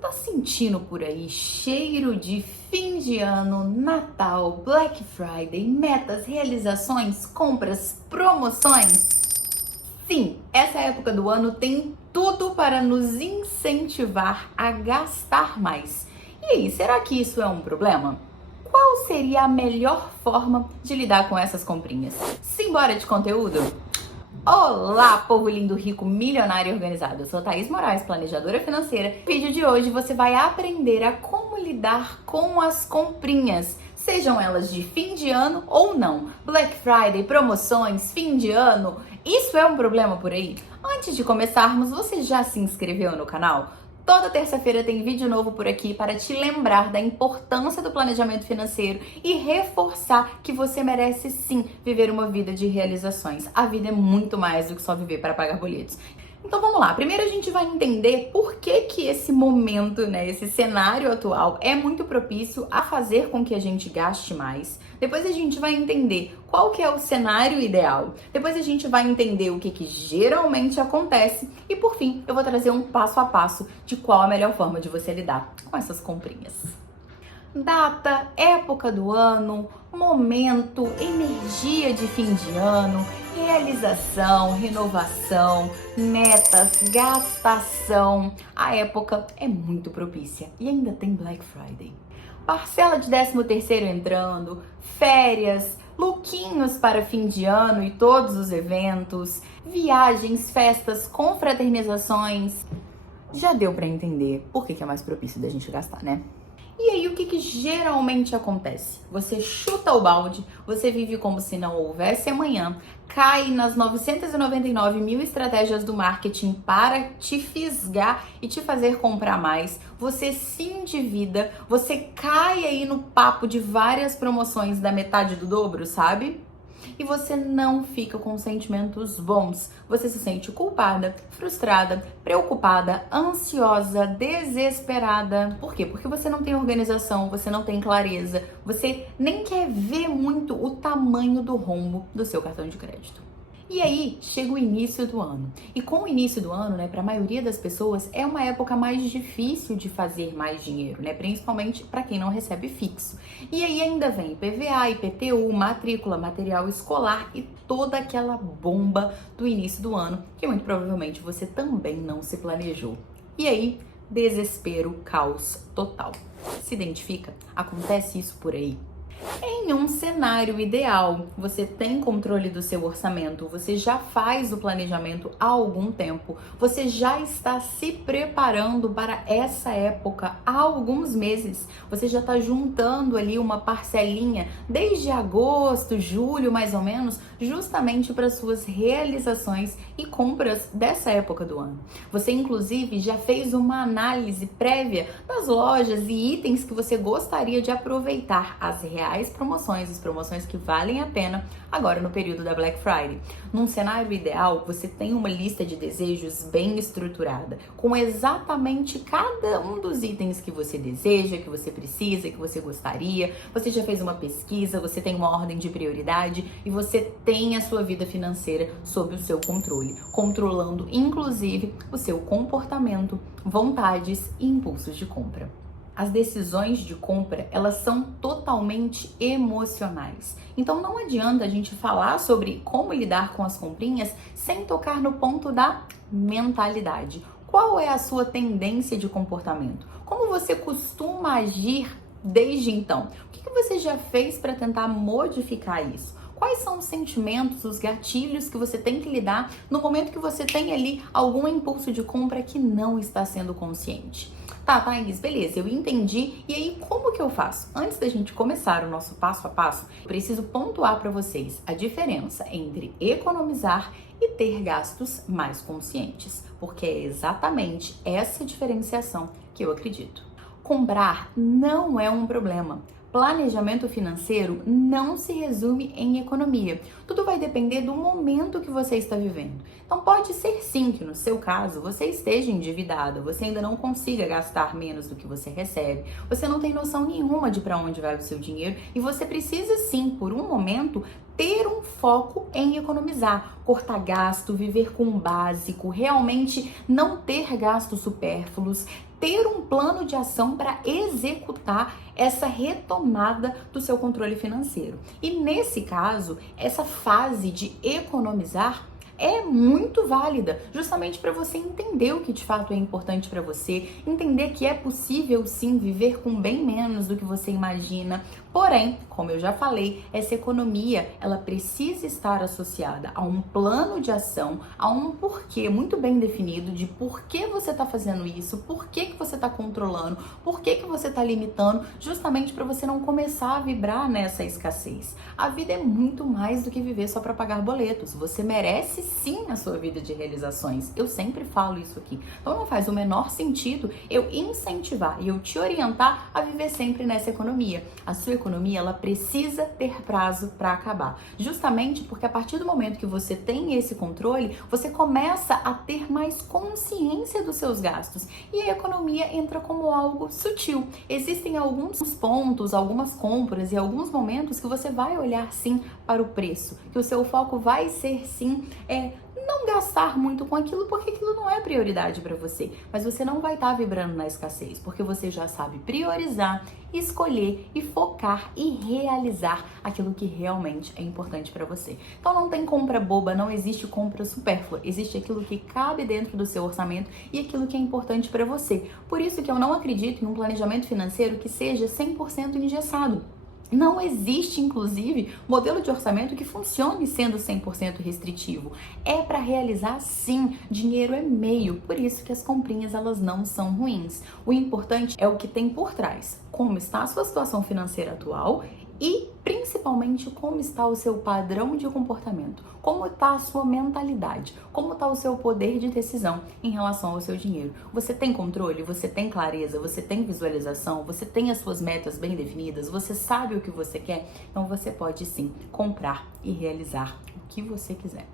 tá sentindo por aí cheiro de fim de ano, Natal, Black Friday, metas, realizações, compras, promoções? Sim, essa época do ano tem tudo para nos incentivar a gastar mais. E aí, será que isso é um problema? Qual seria a melhor forma de lidar com essas comprinhas? Simbora de conteúdo? Olá, povo lindo, rico, milionário e organizado. Eu sou Thaís Moraes, planejadora financeira. No vídeo de hoje você vai aprender a como lidar com as comprinhas, sejam elas de fim de ano ou não. Black Friday, promoções, fim de ano, isso é um problema por aí? Antes de começarmos, você já se inscreveu no canal? Toda terça-feira tem vídeo novo por aqui para te lembrar da importância do planejamento financeiro e reforçar que você merece sim viver uma vida de realizações. A vida é muito mais do que só viver para pagar boletos. Então vamos lá, primeiro a gente vai entender por que esse momento, esse cenário atual é muito propício a fazer com que a gente gaste mais. Depois a gente vai entender qual que é o cenário ideal. Depois a gente vai entender o que geralmente acontece. E por fim, eu vou trazer um passo a passo de qual a melhor forma de você lidar com essas comprinhas. Data, época do ano, momento, energia de fim de ano, realização, renovação, metas, gastação. A época é muito propícia e ainda tem Black Friday. Parcela de 13º entrando, férias, lookinhos para fim de ano e todos os eventos, viagens, festas, confraternizações. Já deu para entender por que é mais propício da gente gastar, né? E aí, o que geralmente acontece? Você chuta o balde, você vive como se não houvesse amanhã, cai nas 999 mil estratégias do marketing para te fisgar e te fazer comprar mais, você se endivida, você cai aí no papo de várias promoções da metade do dobro, sabe? E você não fica com sentimentos bons. Você se sente culpada, frustrada, preocupada, ansiosa, desesperada. Por quê? Porque você não tem organização, você não tem clareza, você nem quer ver muito o tamanho do rombo do seu cartão de crédito. E aí, chega o início do ano. E com o início do ano, para a maioria das pessoas, é uma época mais difícil de fazer mais dinheiro, principalmente para quem não recebe fixo. E aí ainda vem IPVA, IPTU, matrícula, material escolar e toda aquela bomba do início do ano, que muito provavelmente você também não se planejou. E aí, desespero, caos total. Se identifica? Acontece isso por aí? Em um cenário ideal, você tem controle do seu orçamento, você já faz o planejamento há algum tempo, você já está se preparando para essa época há alguns meses, você já está juntando ali uma parcelinha desde agosto, julho mais ou menos, justamente para suas realizações e compras dessa época do ano. Você inclusive já fez uma análise prévia das lojas e itens que você gostaria de aproveitar as reais promoções, as promoções que valem a pena agora no período da Black Friday. Num cenário ideal, você tem uma lista de desejos bem estruturada, com exatamente cada um dos itens que você deseja, que você precisa, que você gostaria. Você já fez uma pesquisa, você tem uma ordem de prioridade e você tem a sua vida financeira sob o seu controle, controlando inclusive o seu comportamento, vontades e impulsos de compra. As decisões de compra, elas são totalmente emocionais. Então não adianta a gente falar sobre como lidar com as comprinhas sem tocar no ponto da mentalidade. Qual é a sua tendência de comportamento? Como você costuma agir desde então? O que você já fez para tentar modificar isso? Quais são os sentimentos, os gatilhos que você tem que lidar no momento que você tem ali algum impulso de compra que não está sendo consciente? Tá, Thaís, beleza, eu entendi. E aí, como que eu faço? Antes da gente começar o nosso passo a passo, preciso pontuar para vocês a diferença entre economizar e ter gastos mais conscientes, porque é exatamente essa diferenciação que eu acredito. Comprar não é um problema. Planejamento financeiro não se resume em economia. Tudo vai depender do momento que você está vivendo. Então pode ser sim que no seu caso você esteja endividado, você ainda não consiga gastar menos do que você recebe, você não tem noção nenhuma de para onde vai o seu dinheiro e você precisa sim, por um momento, ter um foco em economizar, cortar gasto, viver com o básico, realmente não ter gastos supérfluos, ter um plano de ação para executar essa retomada do seu controle financeiro. E nesse caso, essa fase de economizar é muito válida, justamente para você entender o que de fato é importante para você, entender que é possível sim viver com bem menos do que você imagina. Porém, como eu já falei, essa economia, ela precisa estar associada a um plano de ação, a um porquê muito bem definido de por que você está fazendo isso, por que você está controlando, por que você está limitando, justamente para você não começar a vibrar nessa escassez. A vida é muito mais do que viver só para pagar boletos. Você merece sim a sua vida de realizações. Eu sempre falo isso aqui. Então não faz o menor sentido eu incentivar e eu te orientar a viver sempre nessa economia. A sua economia, ela precisa ter prazo para acabar. Justamente porque a partir do momento que você tem esse controle, você começa a ter mais consciência dos seus gastos. E a economia entra como algo sutil. Existem alguns pontos, algumas compras e alguns momentos que você vai olhar sim para o preço, que o seu foco vai ser sim não gastar muito com aquilo, porque aquilo não é prioridade para você, mas você não vai estar vibrando na escassez, porque você já sabe priorizar, escolher e focar e realizar aquilo que realmente é importante para você. Então não tem compra boba, não existe compra supérflua, existe aquilo que cabe dentro do seu orçamento e aquilo que é importante para você. Por isso que eu não acredito em um planejamento financeiro que seja 100% engessado. Não existe, inclusive, modelo de orçamento que funcione sendo 100% restritivo. É para realizar, sim, dinheiro é meio, por isso que as comprinhas elas não são ruins. O importante é o que tem por trás, como está a sua situação financeira atual e, principalmente, como está o seu padrão de comportamento, como está a sua mentalidade, como está o seu poder de decisão em relação ao seu dinheiro. Você tem controle? Você tem clareza? Você tem visualização? Você tem as suas metas bem definidas? Você sabe o que você quer? Então você pode sim comprar e realizar o que você quiser.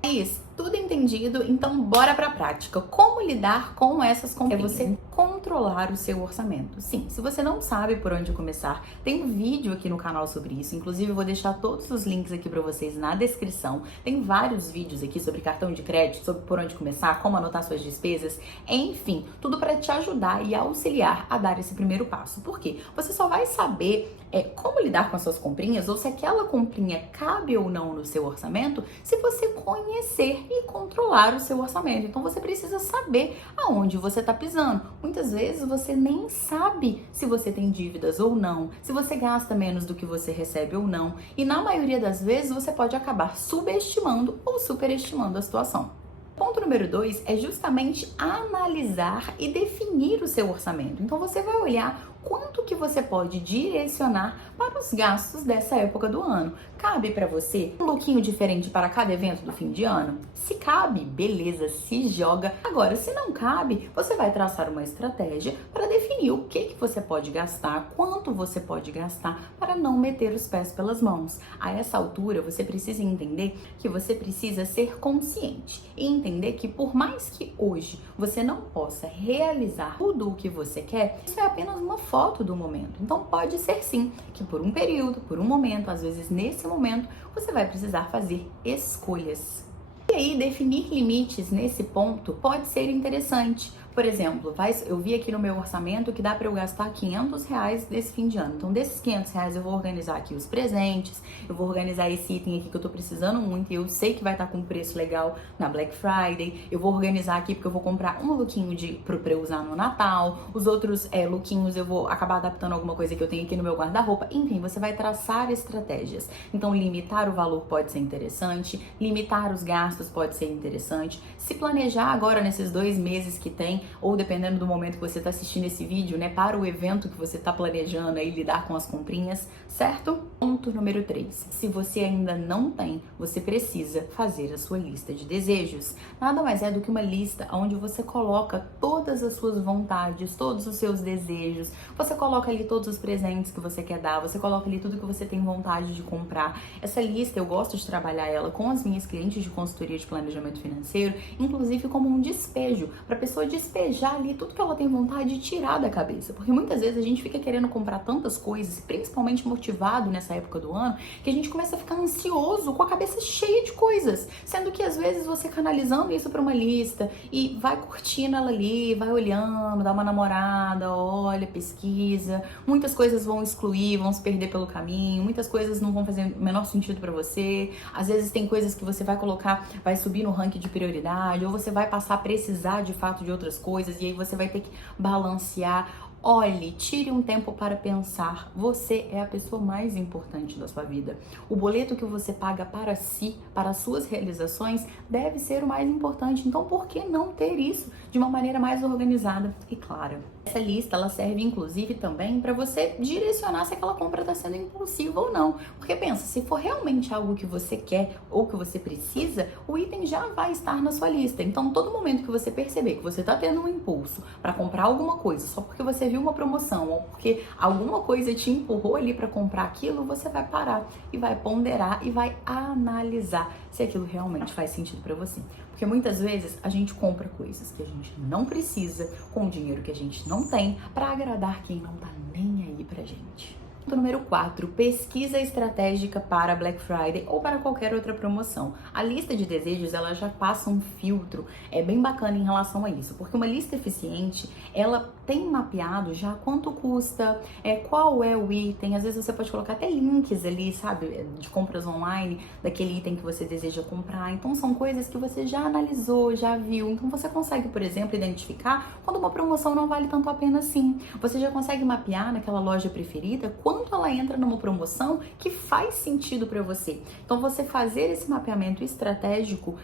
É isso, tudo entendido, então bora pra prática. Como lidar com essas compras? É você controlar o seu orçamento. Sim, se você não sabe por onde começar, tem um vídeo aqui no canal sobre isso, inclusive eu vou deixar todos os links aqui pra vocês na descrição. Tem vários vídeos aqui sobre cartão de crédito, sobre por onde começar, como anotar suas despesas, enfim, tudo para te ajudar e auxiliar a dar esse primeiro passo. Por quê? Você só vai saber como lidar com as suas comprinhas ou se aquela comprinha cabe ou não no seu orçamento se você conhecer e controlar o seu orçamento. Então você precisa saber aonde você está pisando. Muitas vezes você nem sabe se você tem dívidas ou não, se você gasta menos do que você recebe ou não, e na maioria das vezes você pode acabar subestimando ou superestimando a situação. Ponto número 2 é justamente analisar e definir o seu orçamento. Então você vai olhar quanto que você pode direcionar para os gastos dessa época do ano. Cabe para você um lookinho diferente para cada evento do fim de ano? Se cabe, beleza, se joga. Agora, se não cabe, você vai traçar uma estratégia para definir o que você pode gastar, quanto você pode gastar para não meter os pés pelas mãos. A essa altura, você precisa entender que você precisa ser consciente e entender que por mais que hoje você não possa realizar tudo o que você quer, isso é apenas uma foto do momento. Então pode ser sim que por um período, por um momento, às vezes nesse momento, você vai precisar fazer escolhas. E aí, definir limites nesse ponto pode ser interessante. Por exemplo, eu vi aqui no meu orçamento que dá para eu gastar R$500 nesse fim de ano. Então, desses R$500 eu vou organizar aqui os presentes, eu vou organizar esse item aqui que eu tô precisando muito e eu sei que vai estar com preço legal na Black Friday. Eu vou organizar aqui porque eu vou comprar um lookinho pra eu usar no Natal. Os outros lookinhos eu vou acabar adaptando alguma coisa que eu tenho aqui no meu guarda-roupa. Enfim, você vai traçar estratégias. Então, limitar o valor pode ser interessante, limitar os gastos pode ser interessante. Se planejar agora nesses 2 meses que tem, ou dependendo do momento que você está assistindo esse vídeo, né, para o evento que você está planejando aí lidar com as comprinhas, certo? Ponto número 3. Se você ainda não tem, você precisa fazer a sua lista de desejos. Nada mais é do que uma lista onde você coloca todas todas as suas vontades, todos os seus desejos. Você coloca ali todos os presentes que você quer dar, você coloca ali tudo que você tem vontade de comprar. Essa lista eu gosto de trabalhar ela com as minhas clientes de consultoria de planejamento financeiro, inclusive como um despejo, para a pessoa despejar ali tudo que ela tem vontade de tirar da cabeça. Porque muitas vezes a gente fica querendo comprar tantas coisas, principalmente motivado nessa época do ano, que a gente começa a ficar ansioso, com a cabeça cheia de coisas, sendo que às vezes você canalizando isso para uma lista e vai curtindo ela ali, vai olhando, dá uma namorada, olha, pesquisa, muitas coisas vão excluir, vão se perder pelo caminho, muitas coisas não vão fazer o menor sentido para você, às vezes tem coisas que você vai colocar, vai subir no ranking de prioridade, ou você vai passar a precisar de fato de outras coisas, e aí você vai ter que balancear. Olhe, tire um tempo para pensar. Você é a pessoa mais importante da sua vida. O boleto que você paga para si, para as suas realizações, deve ser o mais importante. Então, por que não ter isso de uma maneira mais organizada e clara? Essa lista, ela serve inclusive também para você direcionar se aquela compra está sendo impulsiva ou não. Porque pensa, se for realmente algo que você quer ou que você precisa, o item já vai estar na sua lista. Então, todo momento que você perceber que você está tendo um impulso para comprar alguma coisa só porque você viu uma promoção ou porque alguma coisa te empurrou ali para comprar aquilo, você vai parar e vai ponderar e vai analisar se aquilo realmente faz sentido para você. Porque muitas vezes a gente compra coisas que a gente não precisa com o dinheiro que a gente não tem para agradar quem não tá nem aí pra gente. Número 4, pesquisa estratégica para Black Friday ou para qualquer outra promoção. A lista de desejos, ela já passa um filtro, é bem bacana em relação a isso, porque uma lista eficiente, ela tem mapeado já quanto custa, qual é o item, às vezes você pode colocar até links ali, sabe, de compras online, daquele item que você deseja comprar, então são coisas que você já analisou, já viu, então você consegue, por exemplo, identificar quando uma promoção não vale tanto a pena assim. Você já consegue mapear naquela loja preferida quanto ela entra numa promoção que faz sentido para você. Então você fazer esse mapeamento estratégico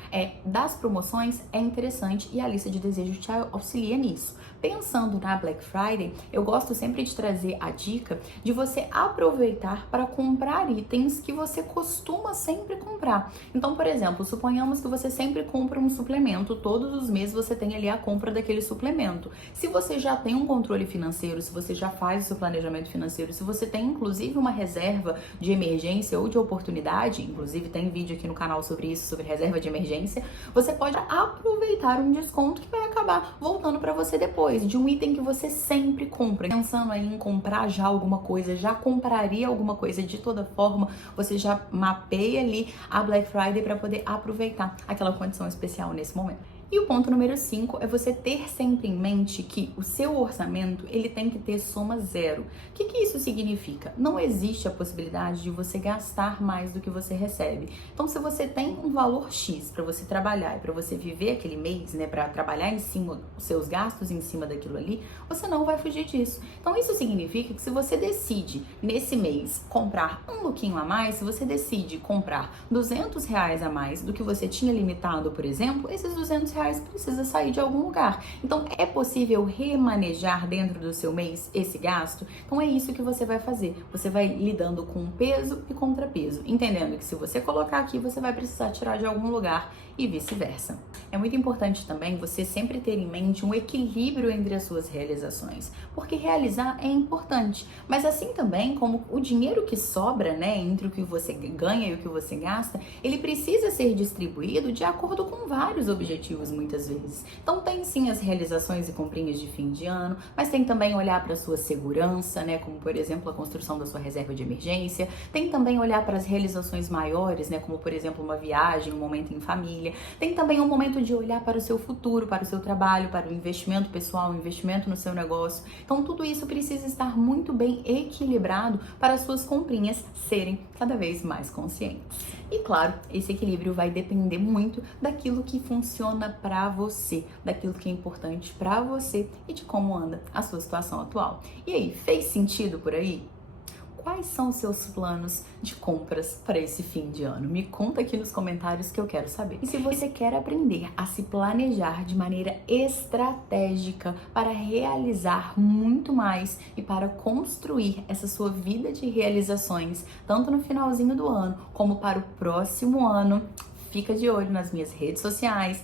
das promoções é interessante e a lista de desejos te auxilia nisso. Pensando na Black Friday, eu gosto sempre de trazer a dica de você aproveitar para comprar itens que você costuma sempre comprar. Então, por exemplo, suponhamos que você sempre compra um suplemento, todos os meses você tem ali a compra daquele suplemento. Se você já tem um controle financeiro, se você já faz o seu planejamento financeiro, se você tem inclusive uma reserva de emergência ou de oportunidade, inclusive tem vídeo aqui no canal sobre isso, sobre reserva de emergência, você pode aproveitar um desconto que vai acabar voltando para você depois, de um item que você sempre compra. Pensando aí em comprar já alguma coisa, já compraria alguma coisa de toda forma, você já mapeia ali a Black Friday para poder aproveitar aquela condição especial nesse momento. E o ponto número 5 é você ter sempre em mente que o seu orçamento, ele tem que ter soma zero. O que isso significa? Não existe a possibilidade de você gastar mais do que você recebe. Então, se você tem um valor X para você trabalhar e para você viver aquele mês, né, para trabalhar em cima, os seus gastos em cima daquilo ali, você não vai fugir disso. Então, isso significa que se você decide, nesse mês, comprar um lookinho a mais, se você decide comprar R$200 a mais do que você tinha limitado, por exemplo, esses R$200 precisa sair de algum lugar. Então, é possível remanejar dentro do seu mês esse gasto? Então, é isso que você vai fazer. Você vai lidando com peso e contrapeso, entendendo que se você colocar aqui, você vai precisar tirar de algum lugar e vice-versa. É muito importante também você sempre ter em mente um equilíbrio entre as suas realizações, porque realizar é importante, mas assim também como o dinheiro que sobra, né, entre o que você ganha e o que você gasta, ele precisa ser distribuído de acordo com vários objetivos muitas vezes. Então tem sim as realizações e comprinhas de fim de ano, mas tem também olhar para a sua segurança, né, como por exemplo a construção da sua reserva de emergência, tem também olhar para as realizações maiores, né, como por exemplo uma viagem, um momento em família, tem também um momento de olhar para o seu futuro, para o seu trabalho, para o investimento pessoal, o investimento no seu negócio. Então tudo isso precisa estar muito bem equilibrado para as suas comprinhas serem cada vez mais conscientes. E claro, esse equilíbrio vai depender muito daquilo que funciona para você, daquilo que é importante para você e de como anda a sua situação atual. E aí, fez sentido por aí? Quais são os seus planos de compras para esse fim de ano? Me conta aqui nos comentários que eu quero saber. E se você quer aprender a se planejar de maneira estratégica para realizar muito mais e para construir essa sua vida de realizações, tanto no finalzinho do ano como para o próximo ano, fica de olho nas minhas redes sociais,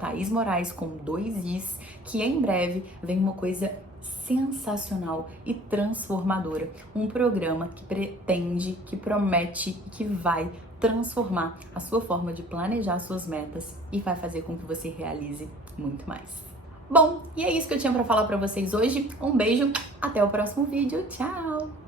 @Thaís Moraes com 2 Is, que em breve vem uma coisa sensacional e transformadora. Um programa que pretende, que promete, que vai transformar a sua forma de planejar suas metas e vai fazer com que você realize muito mais. Bom, e é isso que eu tinha para falar para vocês hoje. Um beijo, até o próximo vídeo. Tchau!